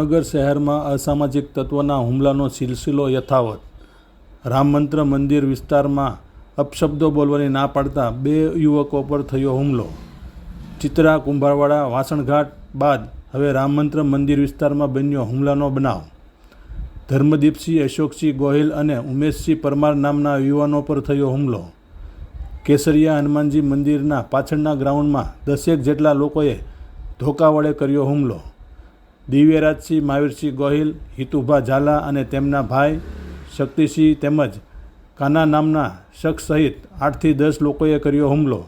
નગર શહેરમાં અસામાજિક તત્વોના હુમલાનો સિલસિલો યથાવત. રામ મંદિર વિસ્તારમાં અપશબ્દો બોલવાની ના પાડતા 2 યુવકો પર થયો હુમલો. ચિત્રા કુંભારવાડા વાસણઘાટ બાદ હવે રામ મંદિર વિસ્તારમાં બન્યો હુમલાનો બનાવ. ધર્મદીપસિંહ અશોકસિંહ ગોહિલ અને ઉમેશસિંહ પરમાર નામના યુવાનો પર થયો હુમલો. કેસરિયા હનુમાનજી મંદિરના પાછળના ગ્રાઉન્ડમાં 10 જેટલા લોકોએ ધોકા વડે કર્યો હુમલો. દિવ્યરાજસિંહ મહાવીરસિંહ ગોહિલ, હિતુભા ઝાલા અને તેમના ભાઈ શક્તિસિંહ તેમજ કાના નામના શખ્સ સહિત 8 થી 10 લોકોએ કર્યો હુમલો.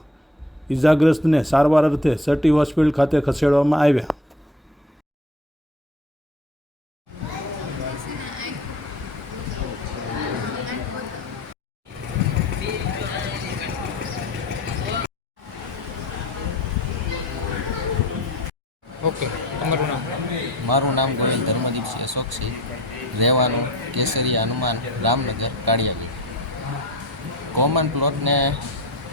ઇજાગ્રસ્તને સારવાર અર્થે સટી હોસ્પિટલ ખાતે ખસેડવામાં આવ્યા. ઓકે, તમારું નામ? મારું નામ ગોહિલ ધર્મદીપસિંહ અશોકસિંહ, રહેવાનું કેસરિયા હનુમાન રામનગર કાળિયાબી. કોમન પ્લોટને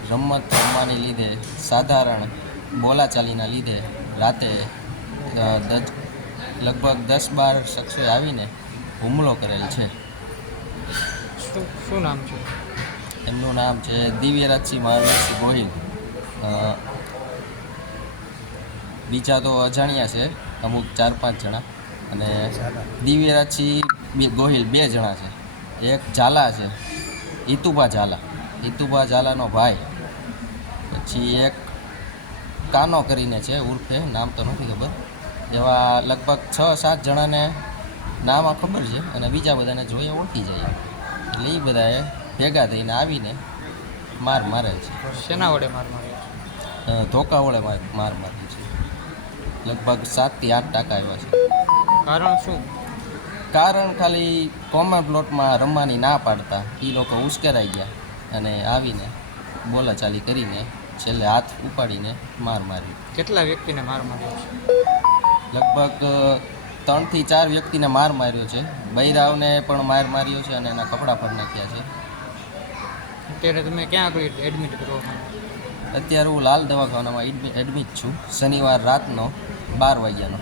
રમત રમવાની લીધે, સાધારણ બોલાચાલીના લીધે રાતે લગભગ 10-12 શખ્સોએ આવીને હુમલો કરેલ છે. શું નામ છે? એમનું નામ છે દિવ્યરાજસિંહ મહાવીરસિંહ ગોહિલ. બીજા તો અજાણ્યા છે, અમુક 4-5 જણા. અને દિવ્યરાજસિંહ ગોહિલ 2 જણા છે. એક ઝાલા છે, હિતુભા ઝાલાનો ભાઈ. પછી એક કાનો કરીને છે, ઉર્ફે નામ તો નથી ખબર. એવા લગભગ 6-7 જણાને નામ ખબર છે અને બીજા બધાને જોઈએ ઓળખી જાય. એટલે એ બધાએ ભેગા થઈને આવીને માર મારે છે. શેના વડે માર માર્યો? ધોકા વડે માર મારી છે. લગભગ 7 થી 8 ટાંકા આવ્યા છે. કારણ શું? કારણ ખાલી કોમન પ્લોટમાં રમવાની ના પાડતા એ લોકો ઉશ્કેરાઈ ગયા અને આવીને બોલાચાલી કરીને છેલ્લે હાથ ઉપાડીને માર મારી. કેટલા વ્યક્તિને માર માર્યો છે? લગભગ 3 થી 4 વ્યક્તિને માર માર્યો છે. બૈરાવને પણ માર માર્યો છે અને એના કપડાં પણ નાખ્યા છે. અત્યારે તમે ક્યાં આગળ એડમિટ કરો? અત્યારે હું લાલ દવાખાનામાં એડમિટ છું. શનિવાર રાતનો 12 વાગ્યાનો.